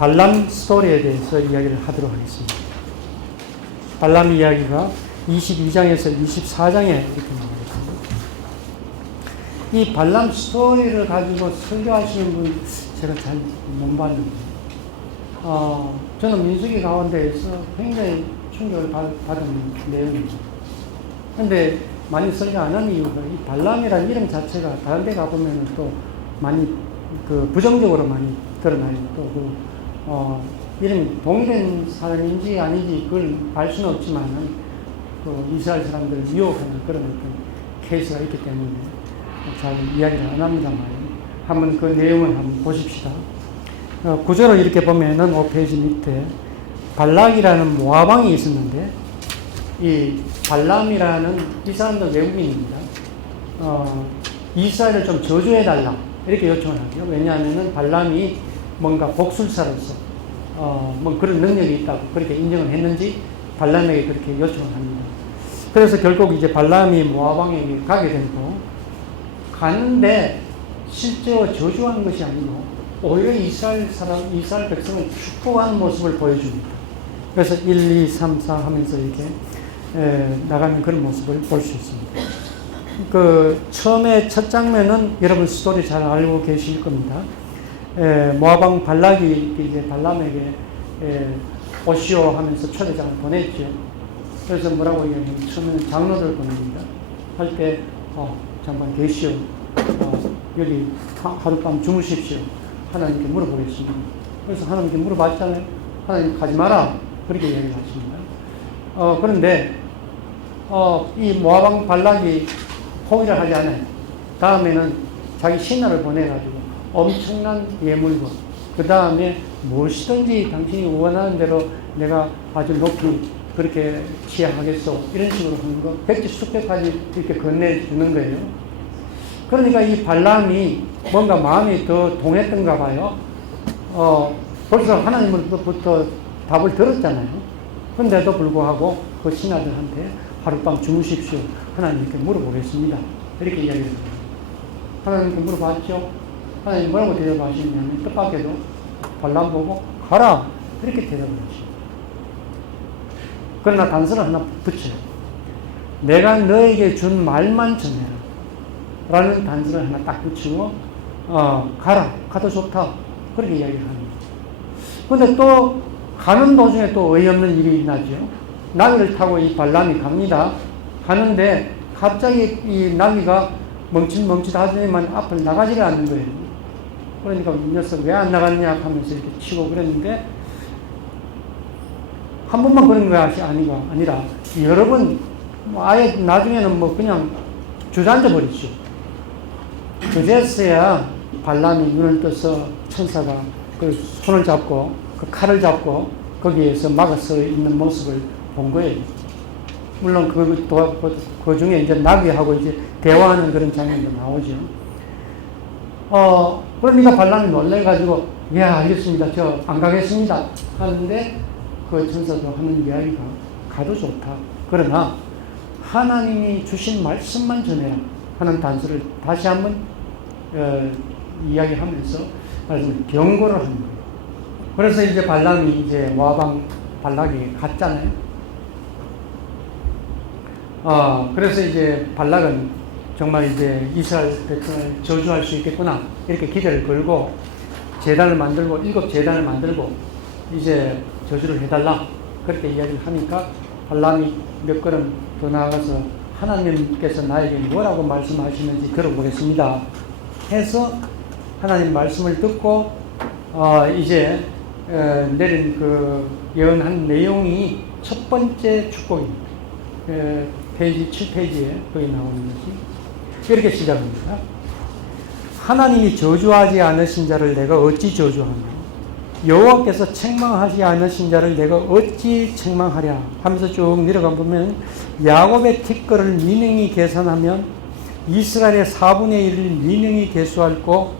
발람 스토리에 대해서 이야기를 하도록 하겠습니다. 발람 이야기가 22장에서 24장에 이렇게 나와 있습니다. 이 발람 스토리를 가지고 설교하시는 분 제가 잘 못 봤는데, 저는 민수기 가운데에서 굉장히 충격을 받은 내용입니다. 근데 많이 설교 안 하는 이유가 이 발람이라는 이름 자체가 다른 데 가보면 또 많이 부정적으로 많이 드러나요. 또 이름이 동일한 사람인지 아닌지 그걸 알 수는 없지만 또 이스라엘 사람들을 유혹하는 그런 어떤 케이스가 있기 때문에 잘 이야기를 안 합니다만 한번 그 내용을 한번 보십시다. 구조로 이렇게 보면은 5페이지 밑에 발락이라는 모압왕이 있었는데 이 발람이라는 이 사람도 외국인입니다. 이스라엘을 좀 저주해달라 이렇게 요청을 하죠. 왜냐하면은 발람이 뭔가 복술사로서 뭐 그런 능력이 있다고 그렇게 인정을 했는지 발람에게 그렇게 요청을 합니다. 그래서 결국 이제 발람이 모압왕에게 가게 되고 가는데 실제로 저주하는 것이 아니고 오히려 이스라엘 백성을 축복하는 모습을 보여줍니다. 그래서 1, 2, 3, 4 하면서 이렇게 나가는 그런 모습을 볼 수 있습니다. 처음에 첫 장면은 여러분 스토리 잘 알고 계실 겁니다. 모압왕 발락이 이제 발람에게 오시오 하면서 초대장을 보냈죠. 그래서 뭐라고 얘기하냐면 처음에는 장로들 보냅니다. 할 때 잠깐 계시오. 여기 하룻밤 주무십시오. 하나님께 물어보겠습니다. 그래서 하나님께 물어봤잖아요. 하나님 가지 마라. 그렇게 얘기를 하십니다. 그런데 이 모압왕 발락이 포기를 하지 않아요. 다음에는 자기 신하를 보내가지고 엄청난 예물과 그 다음에 무엇이든지 당신이 원하는 대로 내가 아주 높이 그렇게 취하하겠소. 이런 식으로 하는 거. 백지 숙배까지 이렇게 건네주는 거예요. 그러니까 이 발람이 뭔가 마음이 더 동했던가 봐요. 벌써 하나님으로부터 답을 들었잖아요. 그런데도 불구하고 그 신하들한테 하룻밤 주무십시오. 하나님께 물어보겠습니다. 이렇게 이야기를 해요. 하나님께 물어봤죠. 하나님 뭐라고 대답하시냐면 뜻밖에도 발람 보고 가라. 이렇게 대답을 하시죠. 그러나 단서를 하나 붙여요. 내가 너에게 준 말만 전해라. 라는 단서를 하나 딱 붙이고 가라. 가도 좋다. 그렇게 이야기를 합니다. 근데 또 가는 도중에 또 어이없는 일이 나죠. 나귀를 타고 이 발람이 갑니다. 가는데 갑자기 이 나귀가 멈칫멈칫 하더니만 앞을 나가지를 않는 거예요. 그러니까 이 녀석 왜 안 나갔냐 하면서 이렇게 치고 그랬는데 한 번만 그런 것이 아니라 여러 번 아예 나중에는 뭐 그냥 주저앉아 버리죠. 그제서야 발람이 눈을 떠서 천사가 그 손을 잡고 그 칼을 잡고 거기에서 막아서 있는 모습을 본 거예요. 물론 그 중에 이제 나귀하고 이제 대화하는 그런 장면도 나오죠. 그러니까 발람이 놀래가지고, 예, 알겠습니다. 저 안 가겠습니다. 하는데 그 천사도 하는 이야기가 가도 좋다. 그러나 하나님이 주신 말씀만 전해라 하는 단서를 다시 한번 이야기하면서 경고를 하는 거예요. 그래서 이제 발람이 이제 모압왕 발락이 갔잖아요. 그래서 이제 발락은 정말 이제 이스라엘 백성을 저주할 수 있겠구나. 이렇게 기대를 걸고 제단을 만들고 7 제단을 만들고 이제 저주를 해달라. 그렇게 이야기를 하니까 발람이 몇 걸음 더 나아가서 하나님께서 나에게 뭐라고 말씀하시는지 들어보겠습니다. 해서 하나님 말씀을 듣고 이제 내린 그 예언한 내용이 첫 번째 축복입니다. 페이지 7페이지에 거기 나오는 것이 이렇게 시작합니다. 하나님이 저주하지 않으신 자를 내가 어찌 저주하며 여호와께서 책망하지 않으신 자를 내가 어찌 책망하랴 하면서 쭉 내려가 보면 야곱의 티끌을 미능히 계산하면 이스라엘의 4분의 1을 미능히 계수하고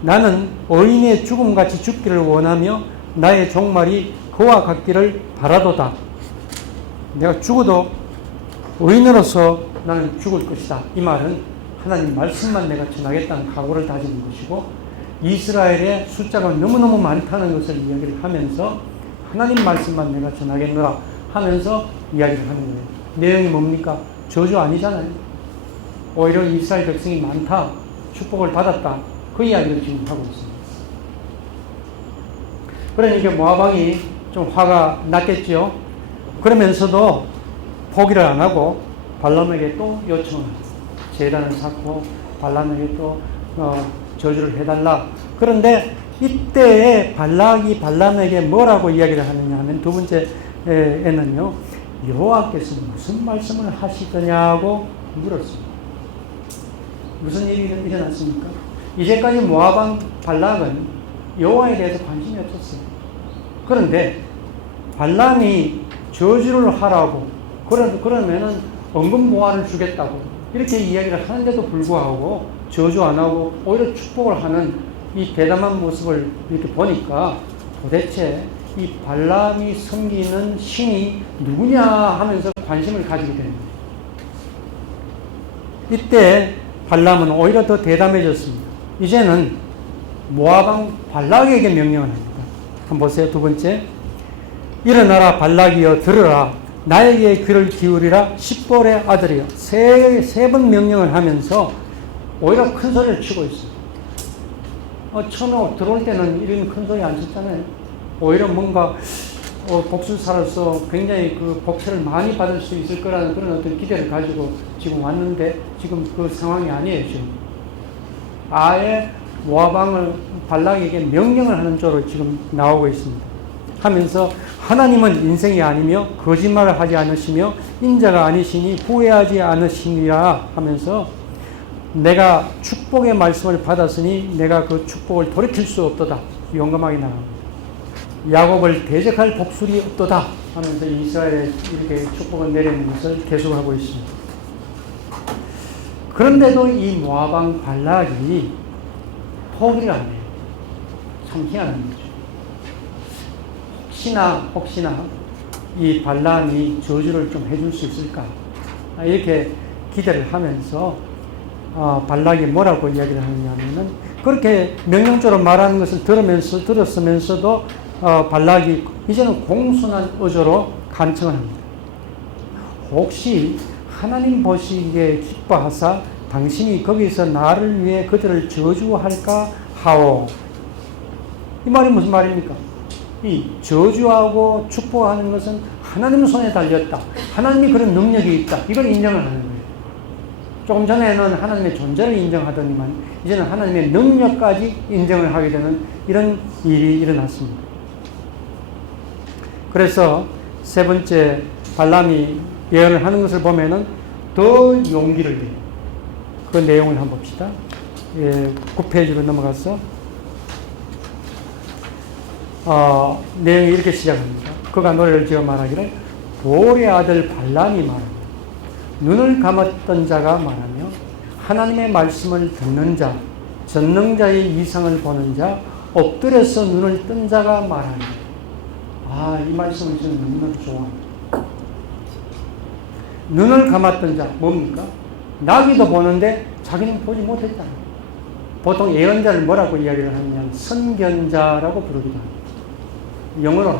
나는 의인의 죽음같이 죽기를 원하며 나의 종말이 그와 같기를 바라도다. 내가 죽어도 의인으로서 나는 죽을 것이다. 이 말은 하나님 말씀만 내가 전하겠다는 각오를 다지는 것이고 이스라엘의 숫자가 너무너무 많다는 것을 이야기를 하면서 하나님 말씀만 내가 전하겠노라 하면서 이야기를 하는 거예요. 내용이 뭡니까? 저주 아니잖아요. 오히려 이스라엘 백성이 많다, 축복을 받았다, 그 이야기를 지금 하고 있습니다. 그러니까 모압왕이 좀 화가 났겠죠. 그러면서도 포기를 안 하고 발람에게 또 요청을 합니다. 제단을 쌓고 발람에게 또 저주를 해달라. 그런데 이때에 발락이 발람에게 뭐라고 이야기를 하느냐 하면 두 번째에는요, 여호와께서 무슨 말씀을 하시더냐고 물었습니다. 무슨 일이 일어났습니까? 이제까지 모압왕 발락은 여호와에 대해서 관심이 없었어요. 그런데 발람이 저주를 하라고 그러면은 은근보화를 주겠다고 이렇게 이야기를 하는데도 불구하고 저주 안 하고 오히려 축복을 하는 이 대담한 모습을 이렇게 보니까 도대체 이 발람이 섬기는 신이 누구냐 하면서 관심을 가지게 됩니다. 이때 발람은 오히려 더 대담해졌습니다. 이제는 모압왕 발락에게 명령을 합니다. 한번 보세요. 두 번째, 일어나라 발락이여 들으라 나에게 귀를 기울이라 십볼의 아들이여. 세 번 명령을 하면서 오히려 큰 소리를 치고 있어요. 처음에 들어올 때는 이런 큰 소리 안 쳤잖아요. 오히려 뭔가 복술사로서 굉장히 그 복세를 많이 받을 수 있을 거라는 그런 어떤 기대를 가지고 지금 왔는데 지금 그 상황이 아니에요. 지금 아예 모압왕을 발락에게 명령을 하는 쪽으로 지금 나오고 있습니다. 하면서 하나님은 인생이 아니며 거짓말을 하지 않으시며 인자가 아니시니 후회하지 않으시니라 하면서 내가 축복의 말씀을 받았으니 내가 그 축복을 돌이킬 수 없도다. 용감하게 나갑니다. 야곱을 대적할 복술이 없도다 하면서 이스라엘에 이렇게 축복을 내리는 것을 계속하고 있습니다. 그런데도 이 모압왕 발락이 포기를 안 해요. 참 희한한 거죠. 혹시나 이 발람이 저주를 좀 해줄 수 있을까 이렇게 기대를 하면서 발락이 뭐라고 이야기를 하느냐면은 그렇게 명령적으로 말하는 것을 들었으면서도 발락이 이제는 공손한 어조로 간청을 합니다. 혹시 하나님 보시기에 기뻐하사 당신이 거기서 나를 위해 그들을 저주할까 하오. 이 말이 무슨 말입니까? 이 저주하고 축복하는 것은 하나님 손에 달렸다. 하나님이 그런 능력이 있다. 이걸 인정을 하는 거예요. 조금 전에는 하나님의 존재를 인정하더니만 이제는 하나님의 능력까지 인정을 하게 되는 이런 일이 일어났습니다. 그래서 세 번째 발람이 예언을 하는 것을 보면은 더 용기를 내요. 그 내용을 한번 봅시다. 9페이지로 넘어가서 내용이 이렇게 시작합니다. 그가 노래를 지어 말하기를 볼의 아들 발람이 말합니다. 눈을 감았던 자가 말하며 하나님의 말씀을 듣는 자, 전능자의 이상을 보는 자, 엎드려서 눈을 뜬 자가 말합니다. 이 말씀을 저는 너무나 좋아합니다. 눈을 감았던 자, 뭡니까? 나귀도 보는데 자기는 보지 못했다. 보통 예언자를 뭐라고 이야기를 하느냐, 선견자라고 부르기도 합니다. 영어로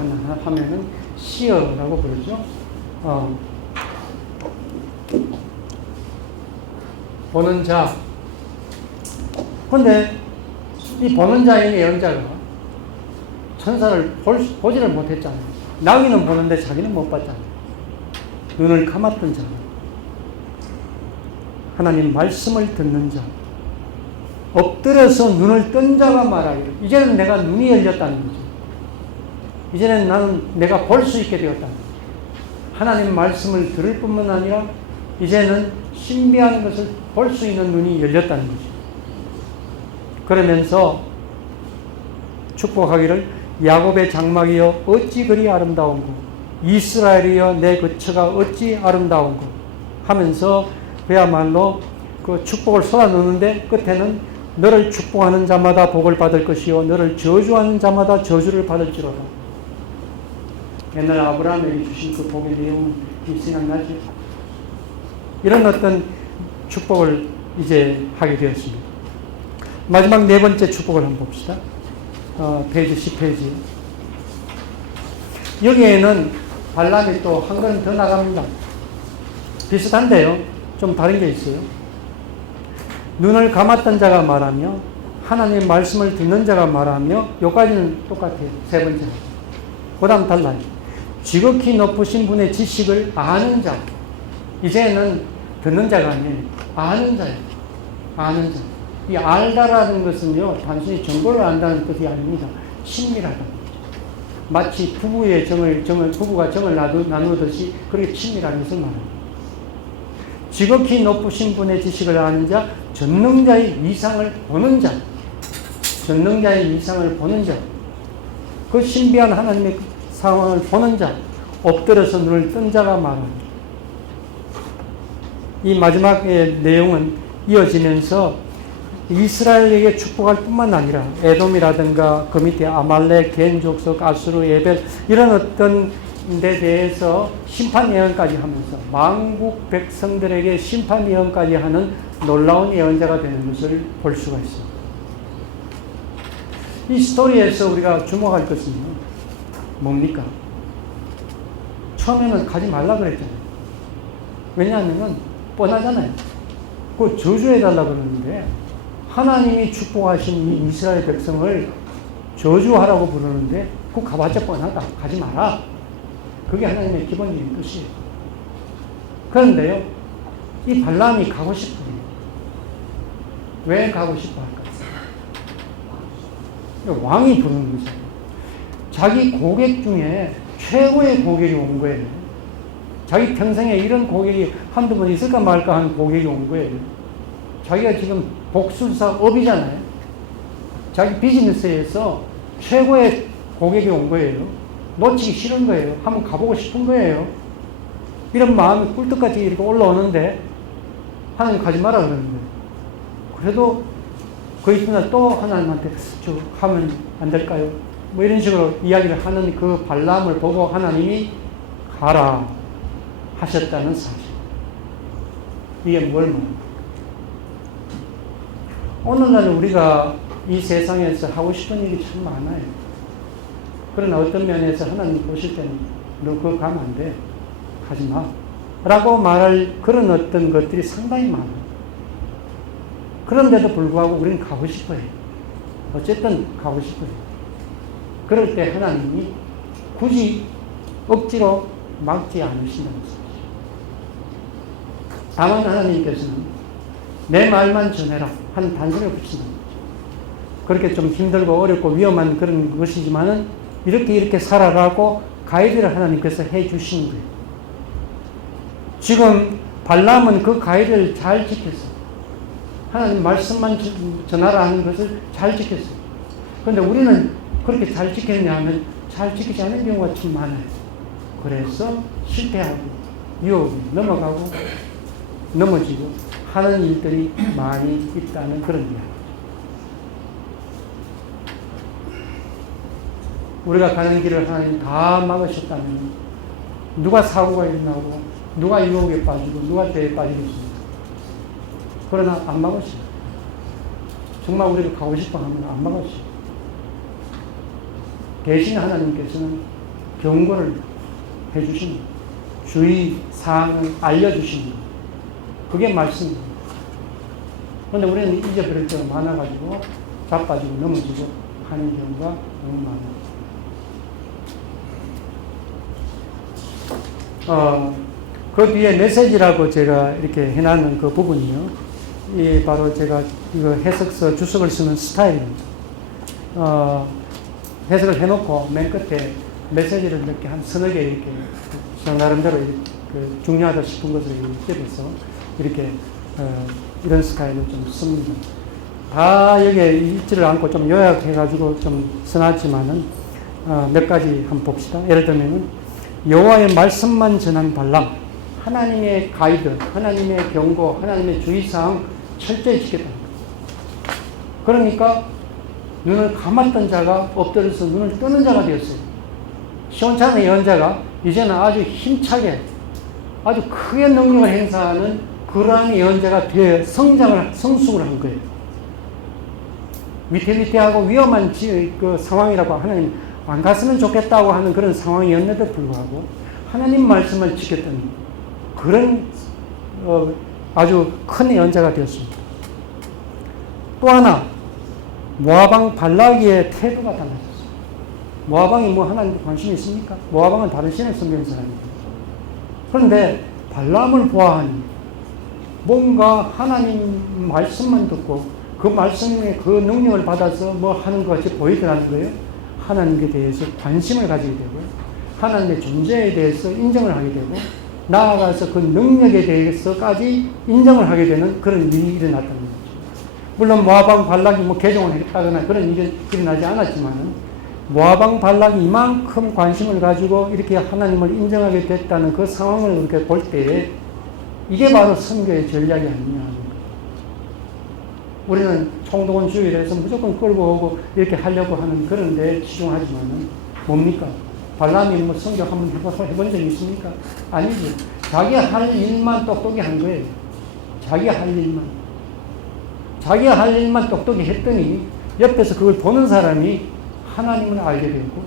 하면은 seer라고 부르죠. 보는 자. 근데 이 보는 자인 예언자가 천사를 보지를 못했잖아요. 나귀는 보는데 자기는 못 봤잖아요. 눈을 감았던 자. 하나님 말씀을 듣는 자. 엎드려서 눈을 뜬 자가 말하기를 이제는 내가 눈이 열렸다는 거죠. 이제는 나는 내가 볼 수 있게 되었다. 하나님 말씀을 들을 뿐만 아니라 이제는 신비한 것을 볼 수 있는 눈이 열렸다는 거죠. 그러면서 축복하기를 야곱의 장막이여 어찌 그리 아름다운고 이스라엘이여 내 거처가 어찌 아름다운고 하면서 그야말로 그 축복을 쏟아놓는데 끝에는 너를 축복하는 자마다 복을 받을 것이요 너를 저주하는 자마다 저주를 받을지로다. 옛날 아브라함에게 주신 그 복의 내용이 생각나죠. 이런 어떤 축복을 이제 하게 되었습니다. 마지막 네 번째 축복을 한번 봅시다. 페이지 10페이지. 여기에는 발람이 또 한 걸음 더 나갑니다. 비슷한데요. 좀 다른 게 있어요. 눈을 감았던 자가 말하며 하나님의 말씀을 듣는 자가 말하며 여기까지는 똑같아요. 세 번째. 그 다음 달라요. 지극히 높으신 분의 지식을 아는 자. 이제는 듣는 자가 아니에요. 아는 자예요. 아는 자. 이 알다라는 것은요, 단순히 정보를 안다는 뜻이 아닙니다. 친밀하다. 마치 부부가 정을 나누듯이 그렇게 친밀한 것을 말합니다. 지극히 높으신 분의 지식을 아는 자, 전능자의 이상을 보는 자. 전능자의 이상을 보는 자. 그 신비한 하나님의 상황을 보는 자. 엎드려서 눈을 뜬 자가 말합니다. 이 마지막의 내용은 이어지면서 이스라엘에게 축복할 뿐만 아니라 에돔이라든가 그 밑에 아말렉, 겐 족속, 아수르, 에벨 이런 어떤 데 대해서 심판 예언까지 하면서 만국 백성들에게 심판 예언까지 하는 놀라운 예언자가 되는 것을 볼 수가 있습니다. 이 스토리에서 우리가 주목할 것은 뭡니까? 처음에는 가지 말라 그랬잖아요. 왜냐하면 뻔하잖아요. 그 저주해달라 그러는데 하나님이 축복하신 이 이스라엘 백성을 저주하라고 부르는데 그거 가봤자 뻔하다. 가지 마라. 그게 하나님의 기본적인 뜻이에요. 그런데요, 이 발람이 가고 싶어요. 왜 가고 싶어 할까요? 왕이 부르는 거죠. 자기 고객 중에 최고의 고객이 온 거예요. 자기 평생에 이런 고객이 한두 번 있을까 말까 하는 고객이 온 거예요. 자기가 지금 복술사업이잖아요. 자기 비즈니스에서 최고의 고객이 온 거예요. 놓치기 싫은 거예요. 한번 가보고 싶은 거예요. 이런 마음이 꿀떡같이 이렇게 올라오는데 하나님 가지 마라 그러는 거예요. 그래도 그 이튿날 또 하나님한테 저 하면 안 될까요? 뭐 이런 식으로 이야기를 하는 그 발람을 보고 하나님이 가라 하셨다는 사실. 이게 뭘 말합니까? 오늘날 우리가 이 세상에서 하고 싶은 일이 참 많아요. 그러나 어떤 면에서 하나님 보실 때는 너 그거 가면 안 돼. 가지 마. 라고 말할 그런 어떤 것들이 상당히 많아요. 그런데도 불구하고 우리는 가고 싶어요. 어쨌든 가고 싶어요. 그럴 때 하나님이 굳이 억지로 막지 않으신다는 것이죠. 다만 하나님께서는 내 말만 전해라 한 단서를 붙인다. 그렇게 좀 힘들고 어렵고 위험한 그런 것이지만은 이렇게 살아라고 가이드를 하나님께서 해 주신 거예요. 지금 발람은 그 가이드를 잘 지켰어요. 하나님 말씀만 전하라 하는 것을 잘 지켰어요. 그런데 우리는 그렇게 잘 지켰냐 하면 잘 지키지 않은 경우가 참 많아요. 그래서 실패하고 유혹에 넘어가고 넘어지고 하는 일들이 많이 있다는 그런 이야기. 우리가 가는 길을 하나님 다 막으셨다면 누가 사고가 일어나고 누가 유혹에 빠지고 누가 죄에 빠지겠습니까? 그러나 안 막으셔. 정말 우리가 가고 싶어 하면 안 막으셔. 대신 하나님께서는 경고를 해주신 거예요. 주의 사항을 알려주신 거예요. 그게 말씀입니다. 그런데 우리는 잊어버릴 때가 많아가지고 자빠지고 넘어지고 하는 경우가 너무 많아요. 그 뒤에 메시지라고 제가 이렇게 해놨는 그 부분이요. 이 바로 제가 이거 해석서 주석을 쓰는 스타일입니다. 해석을 해놓고 맨 끝에 메시지를 몇 개 한 서너 개 이렇게 저 나름대로 그 중요하다 싶은 것을 껴서 이렇게 이런 스타일로 좀 씁니다. 다 여기에 있지를 않고 좀 요약해가지고 좀 써놨지만은 몇 가지 한번 봅시다. 예를 들면은 여호와의 말씀만 전한 발람, 하나님의 가이드, 하나님의 경고, 하나님의 주의사항 철저히 지켰다. 그러니까 눈을 감았던 자가 엎드려서 눈을 뜨는 자가 되었어요. 시온찮은 예언자가 이제는 아주 힘차게 아주 크게 능력을 행사하는 그러한 예언자가 되어 성숙을 한 거예요. 위태위태하고 위험한 그 상황이라고 하나님 안 갔으면 좋겠다고 하는 그런 상황이었는데도 불구하고 하나님 말씀을 지켰던 그런 아주 큰 예언자가 되었습니다. 또 하나 모아방 발락의 태도가 달라졌어요. 모아방이 뭐 하나님 관심이 있습니까? 모아방은 다른 신을 섬기는 사람입니다. 그런데 발람을 보아하니 뭔가 하나님 말씀만 듣고 그 말씀의 그 능력을 받아서 뭐 하는 것 같이 보이더라는 거예요. 하나님에 대해서 관심을 가지게 되고요. 하나님의 존재에 대해서 인정을 하게 되고 나아가서 그 능력에 대해서까지 인정을 하게 되는 그런 일이 일어났다는 거죠. 물론 모아방 발락이 뭐 개종을 했다거나 그런 일이 일어나지 않았지만은 모아방 발락이 이만큼 관심을 가지고 이렇게 하나님을 인정하게 됐다는 그 상황을 이렇게 볼 때에 이게 바로 선교의 전략이 아니냐. 우리는 총동원주의를 해서 무조건 끌고 오고 이렇게 하려고 하는 그런 데 치중하지만은 뭡니까? 발람이 뭐 선교 한번 해본 적이 있습니까? 아니지. 자기 할 일만 똑똑히 한 거예요. 자기 할 일만. 자기 할 일만 똑똑히 했더니 옆에서 그걸 보는 사람이 하나님을 알게 되고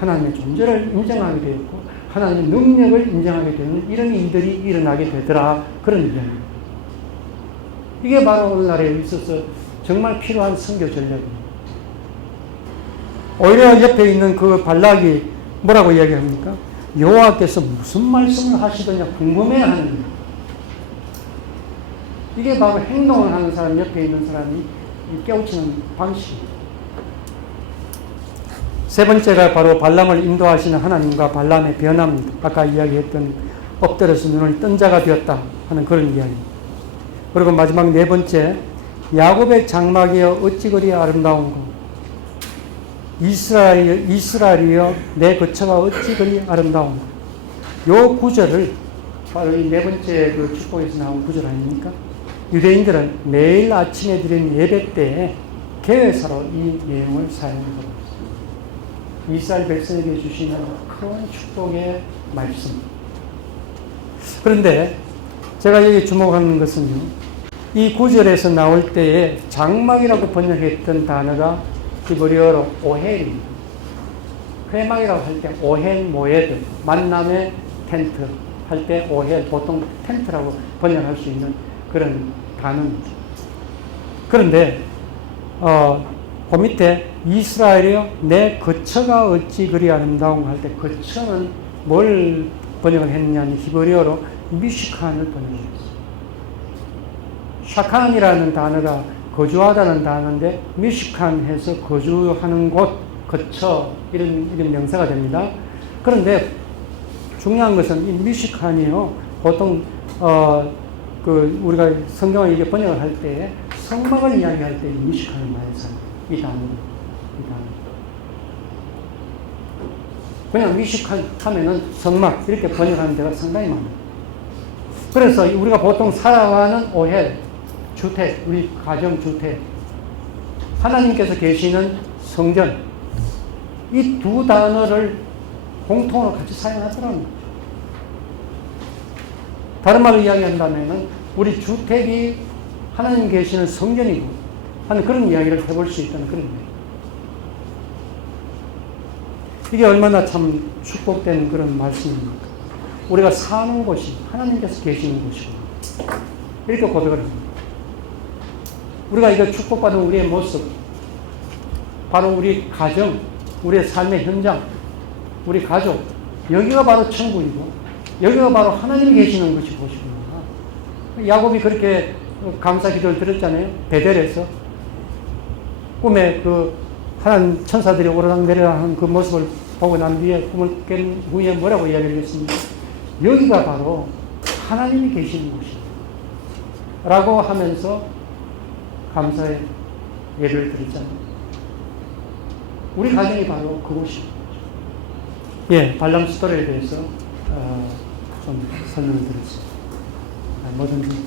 하나님의 존재를 인정하게 되고 하나님의 능력을 인정하게 되는 이런 일들이 일어나게 되더라. 그런 이야기입니다. 이게 바로 오늘날에 있어서 정말 필요한 선교 전략입니다. 오히려 옆에 있는 그 발락이 뭐라고 이야기합니까? 여호와께서 무슨 말씀을 하시더냐 궁금해하는 거예요. 이게 바로 행동을 하는 사람, 옆에 있는 사람이 깨우치는 방식입니다. 세 번째가 바로 발람을 인도하시는 하나님과 발람의 변화입니다. 아까 이야기했던 엎드려서 눈을 뜬 자가 되었다 하는 그런 이야기입니다. 그리고 마지막 네 번째, 야곱의 장막이여 어찌 그리 아름다운고 이스라엘이여 내 거처가 어찌 그리 아름다운고. 요 구절을 바로 이 네 번째 그 축복에서 나온 구절 아닙니까? 유대인들은 매일 아침에 드린 예배 때에 개회사로 이 내용을 사용하고 있습니다. 이스라엘 백성에게 주시는 큰 축복의 말씀. 그런데 제가 여기 주목하는 것은요, 이 구절에서 나올 때에 장막이라고 번역했던 단어가 히브리어로 오헬입니다. 회막이라고 할 때 오헬 모에드, 만남의 텐트 할 때 오헬, 보통 텐트라고 번역할 수 있는 그런 단어입니다. 그런데 그 밑에 이스라엘이여 내 거처가 어찌 그리 아름다운 할 때 거처는 뭘 번역을 했느냐면 히브리어로 미시칸을 번역했어요. 샤칸이라는 단어가 거주하다는 단어인데 미시칸해서 거주하는 곳, 거처 이런 명사가 됩니다. 그런데 중요한 것은 이 미시칸이요, 보통 그 우리가 성경을 이게 번역을 할 때 성막을 이야기할 때 이 미시칸을 많이 써요. 이 단어. 그냥 미시칸 하면은 성막 이렇게 번역하는 데가 상당히 많아요. 그래서 우리가 보통 살아가는 오헬, 주택, 우리 가정주택, 하나님께서 계시는 성전, 이 두 단어를 공통으로 같이 사용하더라고요. 다른 말로 이야기한다면 우리 주택이 하나님 계시는 성전이고 하는 그런 이야기를 해볼 수 있다는 그런 거예요. 이게 얼마나 참 축복된 그런 말씀입니까? 우리가 사는 곳이 하나님께서 계시는 곳이고 이렇게 고백을 합니다. 우리가 이거 축복받은 우리의 모습, 바로 우리 가정, 우리의 삶의 현장, 우리 가족, 여기가 바로 천국이고 여기가 바로 하나님이 계시는 것이 곳이구나. 야곱이 그렇게 감사 기도를 드렸잖아요. 베델에서 꿈에 그 하나님 천사들이 오르락내리락 하는 그 모습을 보고 난 뒤에 꿈을 깬 후에 뭐라고 이야기를 했습니까? 여기가 바로 하나님이 계시는 곳이다 라고 하면서 감사의 예를 드렸잖아요. 우리 가정이 바로 그곳입니다. 예, 발람 스토리에 대해서 좀 설명을 드렸습니다. 뭐든지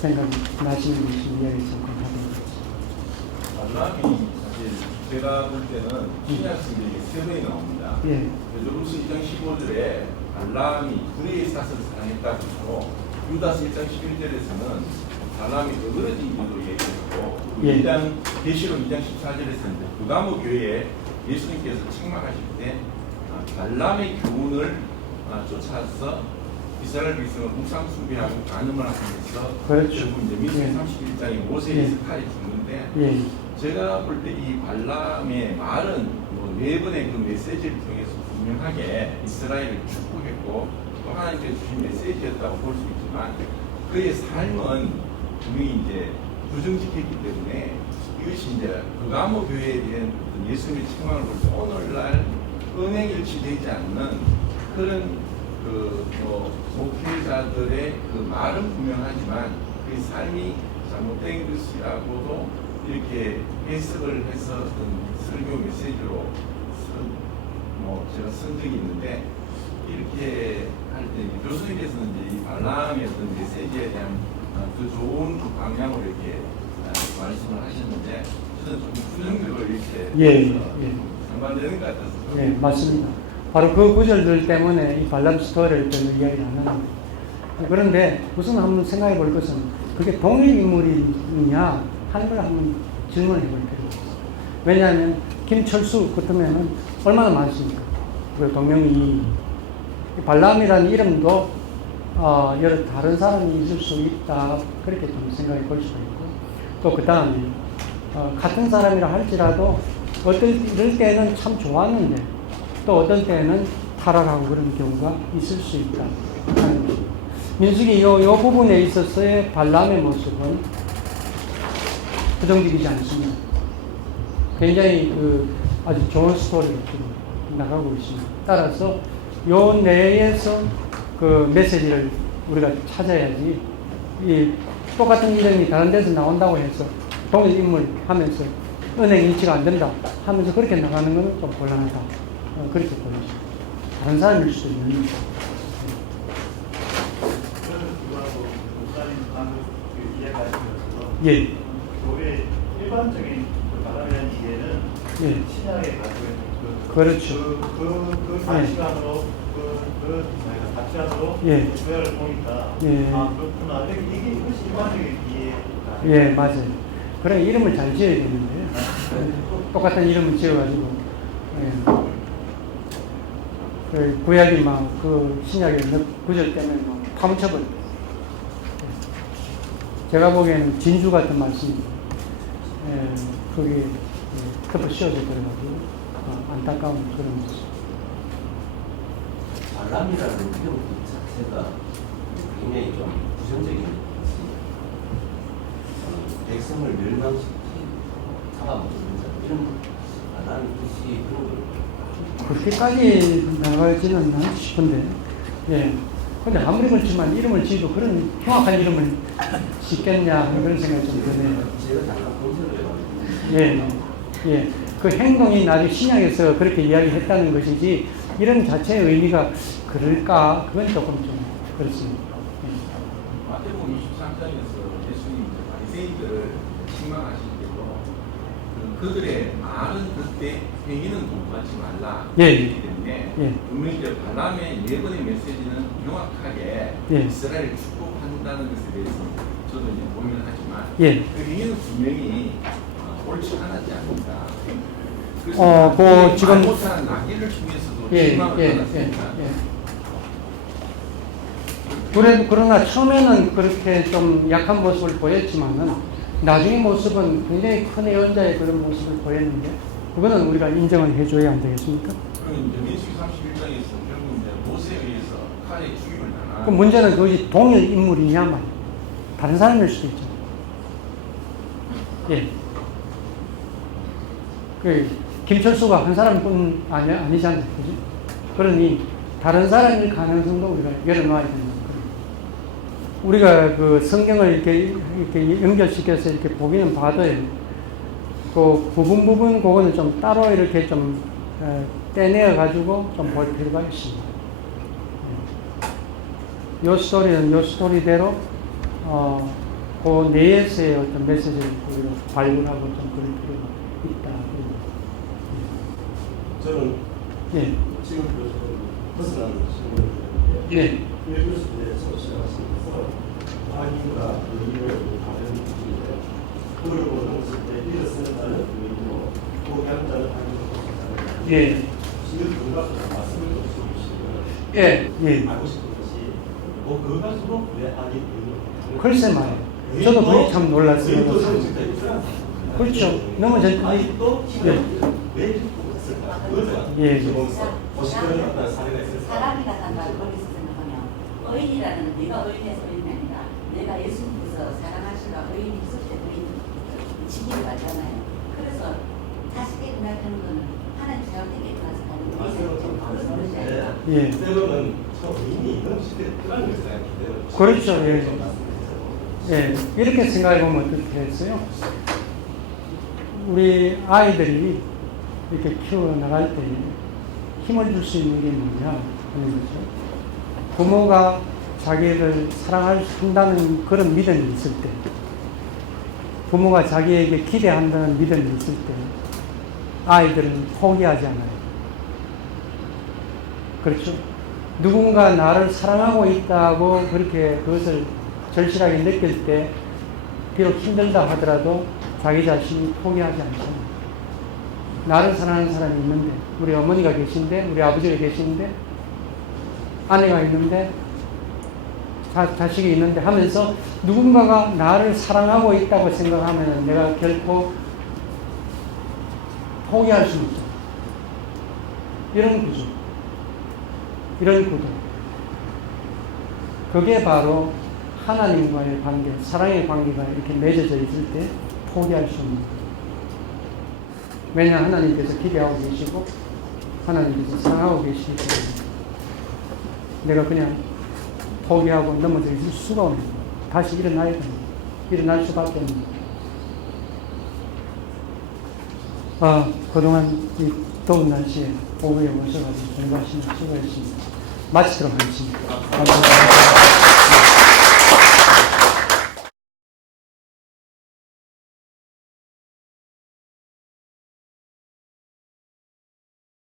생각 나시는 이야기 잠깐 하도록 하겠습니다. 발람이 사실 제가 볼 때는 신약성경에 세 번이 나옵니다. 예. 베드로후서 1장 15절에 발람이 불의의 샷을 사랑했다고 하고 유다서 1장 11절에서는 발람이 어그러진 일도 얘기했고 예. 2장 계시록 2장 14절에서 이제 부가모 교회에 예수님께서 책망하실 때 발람의 교훈을 쫓아서 이스라엘 백성을 묵상 숭배하고 간음을 하면서 그렇죠. 결국 이제 민수기 예. 31장에 모세에서 칼이 죽는데 예. 제가 볼 때 이 발람의 말은 뭐 4번의 그 메시지를 통해서 분명하게 이스라엘을 축복했고 또 하나님께서 주신 메시지였다고 볼 수 있지만 그의 삶은 분명히 이제 부정직했기 때문에 이것이 이제 부가모 교회에 대한 예수님의 책망을 볼 때 오늘날 은행일치되지 않는 그런 목회자들의 그 말은 분명하지만 그 삶이 잘못된 것이라고도 이렇게 해석을 해서 어떤 설교 메시지로 제가 쓴 적이 있는데 이렇게 할 때 교수님께서는 이제 이 발람의 어떤 메시지에 대한 더 좋은 그 방향으로 이렇게 말씀을 하셨는데 저는 좀 부정적으로 이렇게 상반되는 것 같아서 예, 맞습니다. 바로 그 구절들 때문에 이 발람 스토리를 때문에 이야기를 하는 겁니다. 그런데 우선 한번 생각해 볼 것은 그게 동일 인물이냐 하는 걸 한번 질문해 볼 필요가 있어요. 왜냐하면 김철수 같으면은 얼마나 많습니까? 그 동명이 발람이라는 이름도 여러 다른 사람이 있을 수 있다 그렇게 좀 생각해 볼 수가 있고 또 그 다음에 같은 사람이라 할지라도 이럴 때는 참 좋았는데 또 어떤 때는 타락하고 그런 경우가 있을 수 있다. 민수기 요 부분에 있어서의 발람의 모습은 부정적이지 않습니다. 굉장히 아주 좋은 스토리로 지금 나가고 있습니다. 따라서 요 내에서 그 메시지를 우리가 찾아야지 이 똑같은 이름이 다른 데서 나온다고 해서 동일 인물 하면서 은행 일치가 안 된다 하면서 그렇게 나가는 것은 좀 곤란하다. 그렇게 보여집니다. 다른 사람일 수도 있는. 예. 교회 일반적인 발람이라는 이해는 예. 신약에 가지고 있는 그렇죠. 그 가치관으로 가치관으로 예. 교회를 보니까 예. 그렇구나. 이것이 일반적인 이해다. 예, 맞아요. 그래 이름을 잘 지어야 되는데 똑같은 이름을 지어가지고 그 구약이 막 그 신약의 몇 구절 때문에 막 파묻혀버려. 제가 보기에는 진주 같은 말씀입니다. 그게 덮어 씌워져 버려가지고 안타까운 그런 모습. 발람이라는 이름 자체가 굉장히 좀 부정적인 것이 백성을 멸망시키고 잡아먹는 이런 발람의 뜻이 그런 걸 그렇게까지 나가지는 않나 싶은데, 예. 근데 아무리 그렇지만 이름을 지어도 그런 흉악한 이름을 짓겠냐 하는 그런 생각이 좀 드네요. 제가 잠깐 검색을 해봤는데 예. 그 행동이 나중에 신약에서 그렇게 이야기했다는 것이지, 이름 자체의 의미가 그럴까? 그건 조금 좀 그렇습니다. 마태복음 23장에서 예수님이 바리새인들을 책망하실 때도 그들의 말은 그때 행위는 동하지 말라 했기 때문에 분명히 이제 발람의 4번의 메시지는 명확하게 이스라엘을 축복한다는 것에 대해서 저도 이제 고민을 하지만 그 행위는 분명히 옳지 않았지 않는가. 그래서 지금 못한 나귀를 중에서도 실망을 받았습니다. 그러나 처음에는 그렇게 좀 약한 모습을 보였지만은 나중에 모습은 굉장히 큰 예언자의 그런 모습을 보였는데 그거는 우리가 인정을 해줘야 안 되겠습니까? 그럼 이제 민수기 31장에서 결국 이제 모세에 의해서 칼에 죽임을 당한. 그 문제는 그것이 동일 인물이냐만 다른 사람일 수도 있죠. 예. 김철수가 한 사람뿐 아니잖아요, 그죠? 그러니 다른 사람일 가능성도 우리가 열어놔야 된다. 우리가 그 성경을 이렇게 연결시켜서 이렇게 보기는 봐도요. 그 부분 그거는 좀 따로 이렇게 좀 떼내어 가지고 좀 볼 필요가 있습니다. 요 스토리는 요 스토리대로 그 내에서의 어떤 메시지를 우리가 발굴하고 좀 그럴 필요가 있다. 저는 지금 벗어나는 질문을 드렸는데 교수님께서 시작하시면서 아니가 의미를 가는 부분인데 그걸 보았을 때 일어선다는 의미로 포기한다는 아니고 예. 지금 그가 말씀을 좀 해주시면 예. 예. 알고 싶은 것이 그 가지고 왜 아니 의미 글쎄 말이에요. 저도 그게 참 놀랐어요. 그렇죠. 너무 전, 아니 또 예. 왜 듣고 있을까? 그걸 예. 보시는 어떤 사례가 있을까? 사람이라 한다고 거기서 생각하면 의인이라는 내가 의인에서 의인이 아니라 내가 예수님께서 사랑하시라 의인이 있을 때 의인 지기를 받잖아요. 그래서 다시 깨끗하게 하는 거는 하나님 잘못되게 깨끗해서 가는 그런 것이 아니라 예. 때로는 저 의인이 있는 시대에 뜨라는 것을 생각했기 때문에 그렇죠. 예. 예, 이렇게 생각해 보면 어떻게 했어요? 우리 아이들이 이렇게 키워나갈 때 힘을 줄 수 있는 게 뭐냐 하는 거죠. 부모가 자기를 사랑한다는 그런 믿음이 있을 때, 부모가 자기에게 기대한다는 믿음이 있을 때, 아이들은 포기하지 않아요. 그렇죠? 누군가 나를 사랑하고 있다고 그렇게 그것을 절실하게 느낄 때 비록 힘들다 하더라도 자기 자신이 포기하지 않잖아요. 나를 사랑하는 사람이 있는데, 우리 어머니가 계신데, 우리 아버지가 계신데, 아내가 있는데, 자식이 있는데 하면서 누군가가 나를 사랑하고 있다고 생각하면 내가 결코 포기할 수 없죠. 이런 구조. 이런 구도. 그게 바로 하나님과의 관계, 사랑의 관계가 이렇게 맺어져 있을 때 포기할 수 없는 거예요. 왜냐, 하나님께서 기대하고 계시고 하나님께서 사랑하고 계시기 때문에 내가 그냥 포기하고 넘어져 있을 수가 없는 거예요. 다시 일어나야 됩니다. 일어날 수밖에 없는 거예요. 그동안 이 더운 날씨에 오후에 오셔가지고 공부하시는 수고했습니다. 마치도록 하겠습니다. 감사합니다.